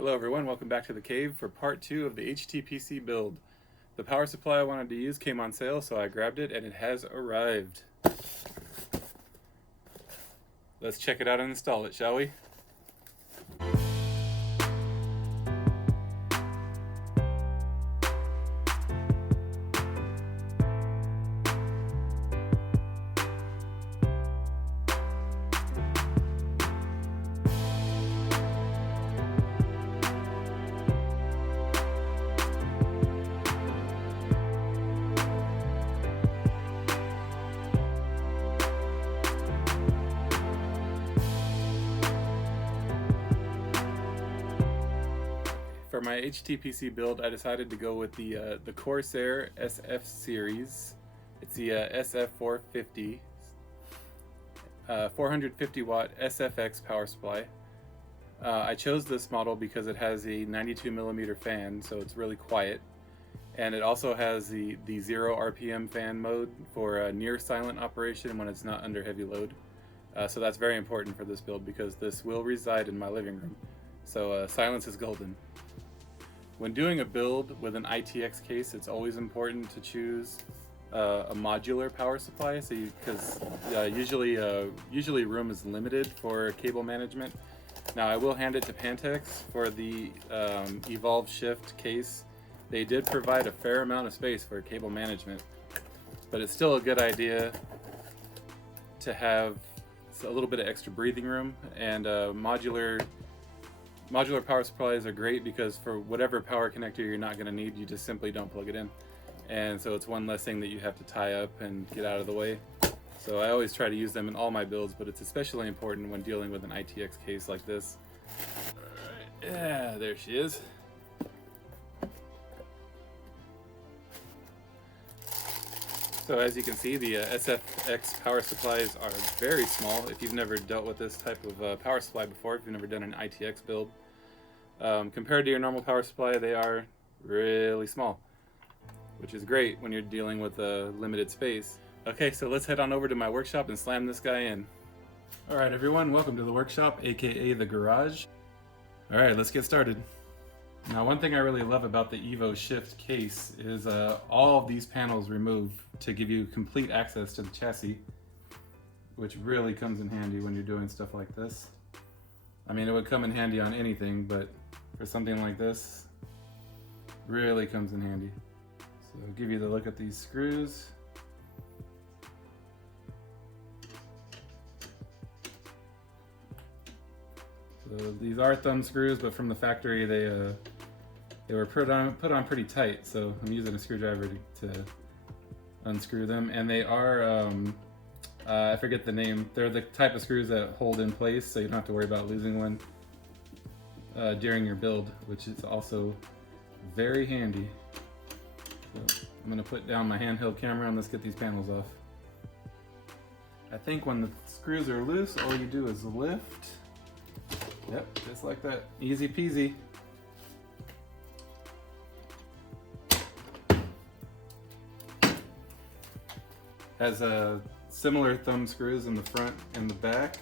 Hello everyone, welcome back to the cave for part 2 of the HTPC build. The power supply I wanted to use came on sale, so I grabbed it and it has arrived. Let's check it out and install it, shall we? For my HTPC build, I decided to go with the Corsair SF series. It's the SF450, 450 watt SFX power supply. I chose this model because it has a 92mm fan, so it's really quiet. And it also has the 0 RPM fan mode for near silent operation when it's not under heavy load. So that's very important for this build because this will reside in my living room. So silence is golden. When doing a build with an ITX case, it's always important to choose a modular power supply, because usually room is limited for cable management. Now I will hand it to Pantex for the Evolve Shift case. They did provide a fair amount of space for cable management, but it's still a good idea to have a little bit of extra breathing room, and modular power supplies are great because for whatever power connector you're not going to need, you just simply don't plug it in. And so it's one less thing that you have to tie up and get out of the way. So I always try to use them in all my builds, but it's especially important when dealing with an ITX case like this. Alright, yeah, there she is. So as you can see, the SFX power supplies are very small. If you've never dealt with this type of power supply before, if you've never done an ITX build, compared to your normal power supply, they are really small, which is great when you're dealing with limited space. Okay, so let's head on over to my workshop and slam this guy in. Alright everyone, welcome to the workshop, aka the garage. Alright, let's get started. Now, one thing I really love about the Evo Shift case is all of these panels remove to give you complete access to the chassis, which really comes in handy when you're doing stuff like this. I mean, it would come in handy on anything, but for something like this, really comes in handy. So I'll give you the look at these screws. So these are thumb screws, but from the factory they were put on pretty tight. So I'm using a screwdriver to unscrew them, and they are I forget the name. They're the type of screws that hold in place, so you don't have to worry about losing one during your build, which is also very handy. So I'm gonna put down my handheld camera and let's get these panels off. I think when the screws are loose, all you do is lift. Yep, just like that. Easy peasy. Has similar thumb screws in the front and the back.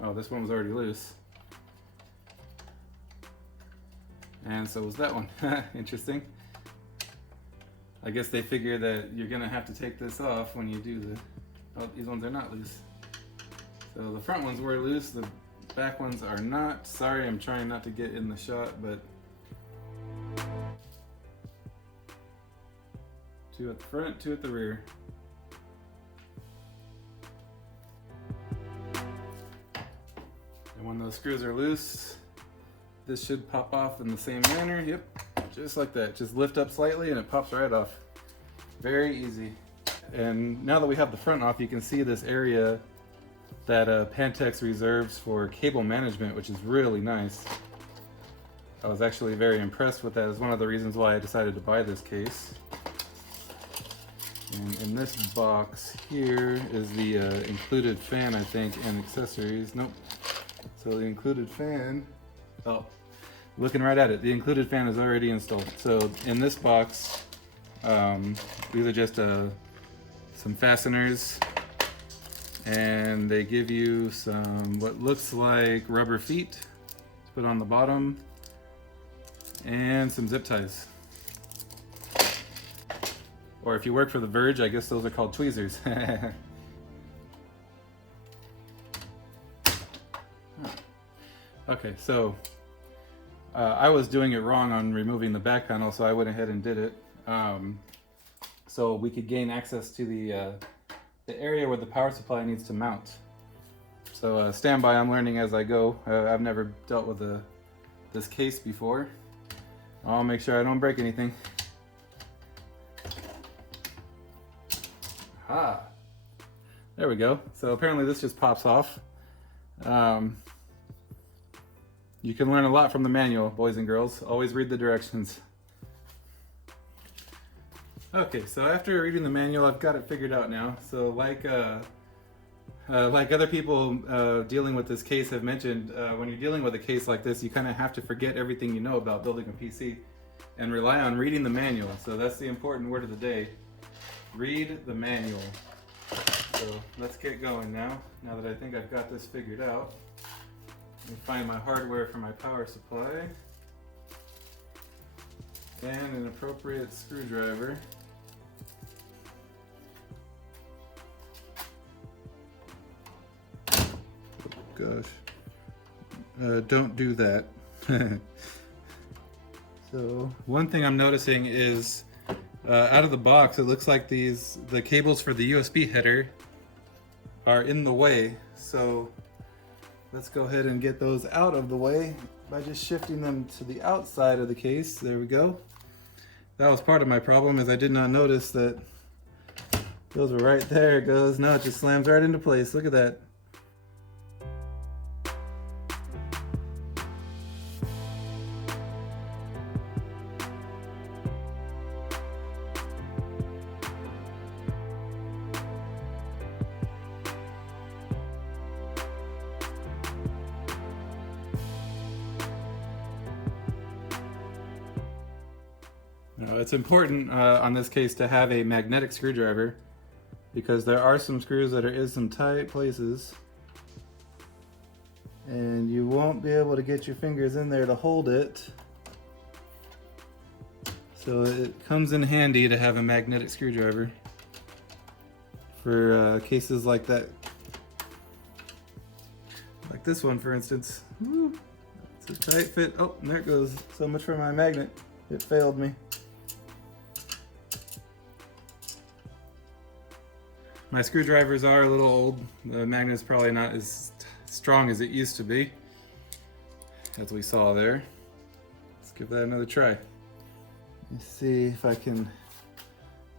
Oh, this one was already loose. And so was that one. Interesting. I guess they figure that you're gonna have to take this off when you do the... Oh, these ones are not loose. So the front ones were loose, the back ones are not. Sorry, I'm trying not to get in the shot, but two at the front, two at the rear. And when those screws are loose, this should pop off in the same manner. Yep, just like that. Just lift up slightly and it pops right off. Very easy. And now that we have the front off, you can see this area that Pantex reserves for cable management, which is really nice. I was actually very impressed with that. It's one of the reasons why I decided to buy this case. And in this box here is the included fan, I think, and accessories. Nope. So the included fan, oh, looking right at it, the included fan is already installed. So in this box, these are just some fasteners, and they give you some what looks like rubber feet. put on the bottom, and some zip ties. Or if you work for The Verge, I guess those are called tweezers. Okay, so I was doing it wrong on removing the back panel, so I went ahead and did it. So we could gain access to the area where the power supply needs to mount. So stand by, I'm learning as I go. I've never dealt with this case before. I'll make sure I don't break anything. Ah, there we go. So apparently this just pops off. You can learn a lot from the manual, boys and girls. Always read the directions. Okay, so after reading the manual, I've got it figured out now. So like other people dealing with this case have mentioned, when you're dealing with a case like this, you kind of have to forget everything you know about building a PC and rely on reading the manual. So that's the important word of the day. Read the manual. So let's get going now that I think I've got this figured out. Let me find my hardware for my power supply and an appropriate screwdriver. Gosh, don't do that. So one thing I'm noticing is out of the box, it looks like the cables for the USB header are in the way. So let's go ahead and get those out of the way by just shifting them to the outside of the case. There we go. That was part of my problem, is I did not notice that those were right there. It goes. No, it just slams right into place. Look at that. Now, it's important on this case to have a magnetic screwdriver, because there are some screws that are in some tight places and you won't be able to get your fingers in there to hold it. So it comes in handy to have a magnetic screwdriver for cases like that. Like this one, for instance. Woo, it's a tight fit. Oh, and there it goes. So much for my magnet. It failed me. My screwdrivers are a little old. The magnet's probably not as strong as it used to be, as we saw there. Let's give that another try. Let's see if I can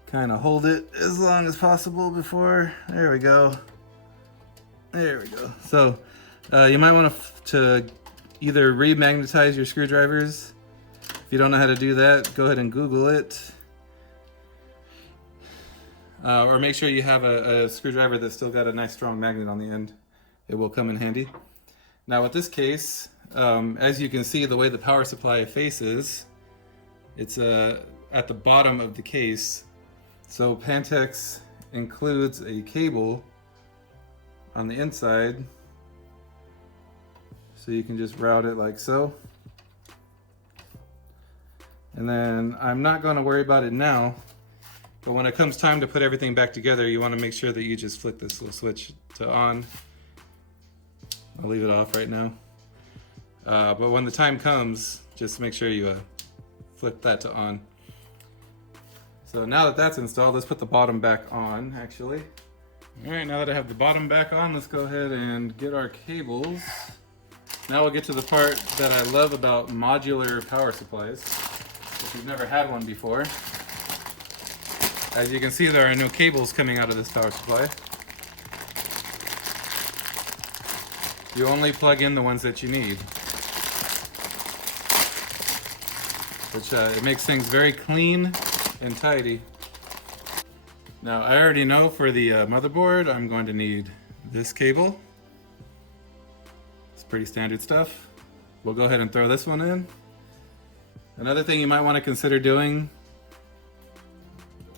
kind of hold it as long as possible before. There we go. There we go. So you might want to either remagnetize your screwdrivers. If you don't know how to do that, go ahead and Google it. Or make sure you have a screwdriver that's still got a nice strong magnet on the end. It will come in handy. Now with this case, as you can see, the way the power supply faces, it's at the bottom of the case. So Pantex includes a cable on the inside, so you can just route it like so. And then I'm not going to worry about it now, but when it comes time to put everything back together, you want to make sure that you just flick this little switch to on. I'll leave it off right now. But when the time comes, just make sure you flip that to on. So now that that's installed, let's put the bottom back on, actually. All right, now that I have the bottom back on, let's go ahead and get our cables. Now we'll get to the part that I love about modular power supplies, if you've never had one before. As you can see, there are no cables coming out of this power supply. You only plug in the ones that you need, which it makes things very clean and tidy. Now I already know for the motherboard I'm going to need this cable. It's pretty standard stuff. We'll go ahead and throw this one in. Another thing you might want to consider doing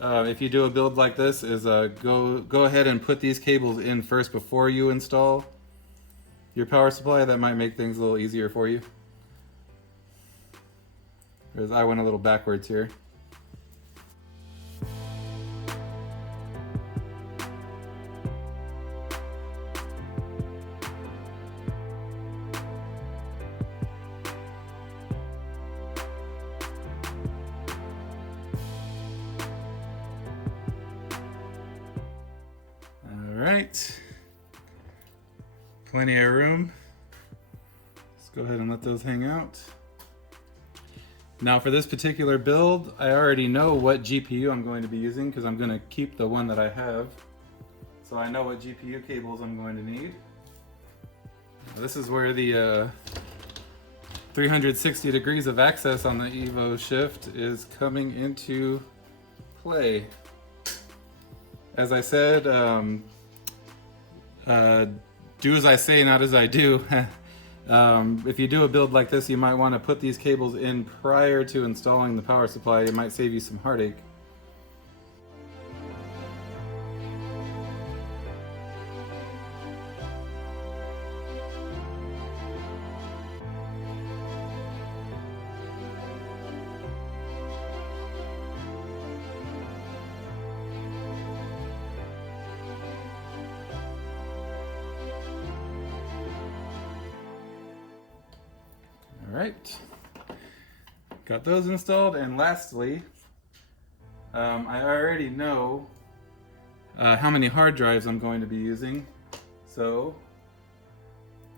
if you do a build like this is go ahead and put these cables in first before you install your power supply. That might make things a little easier for you. Whereas I went a little backwards here. All right, plenty of room. Let's go ahead and let those hang out. Now for this particular build, I already know what GPU I'm going to be using because I'm going to keep the one that I have. So I know what GPU cables I'm going to need. Now this is where the 360 degrees of access on the Evo Shift is coming into play. As I said, do as I say, not as I do. If you do a build like this, you might want to put these cables in prior to installing the power supply. It might save you some heartache. All right, got those installed, and lastly, I already know how many hard drives I'm going to be using, so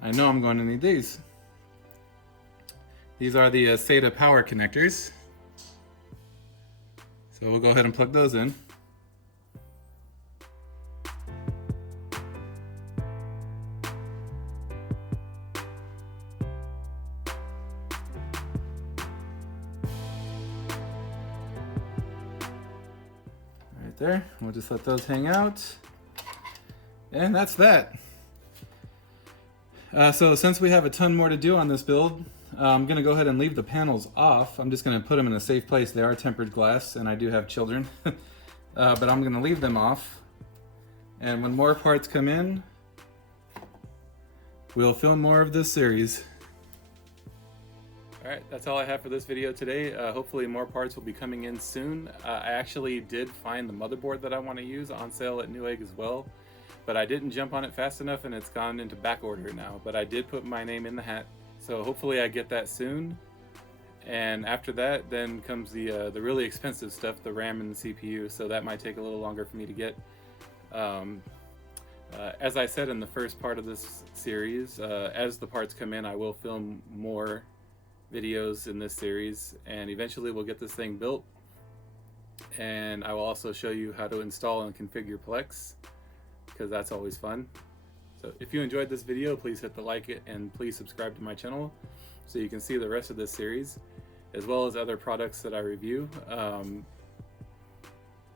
I know I'm going to need these. These are the SATA power connectors, so we'll go ahead and plug those in. There, we'll just let those hang out, and that's that. So since we have a ton more to do on this build, I'm gonna go ahead and leave the panels off. I'm just gonna put them in a safe place. They are tempered glass, and I do have children, but I'm gonna leave them off. And when more parts come in, we'll film more of this series. Alright, that's all I have for this video today. Hopefully more parts will be coming in soon. I actually did find the motherboard that I want to use on sale at Newegg as well, but I didn't jump on it fast enough and it's gone into back order now. But I did put my name in the hat, so hopefully I get that soon. And after that, then comes the really expensive stuff, the RAM and the CPU, so that might take a little longer for me to get. As I said in the first part of this series, as the parts come in, I will film more videos in this series, and eventually we'll get this thing built, and I will also show you how to install and configure Plex, because that's always fun. So if you enjoyed this video, please hit the like it and please subscribe to my channel so you can see the rest of this series as well as other products that I review.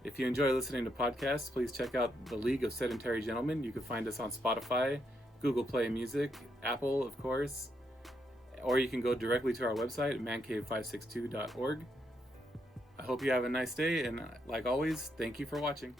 If you enjoy listening to podcasts, please check out the League of Sedentary Gentlemen. You can find us on Spotify, Google Play Music, Apple, of course, or you can go directly to our website, mancave562.org. I hope you have a nice day, and like always, thank you for watching.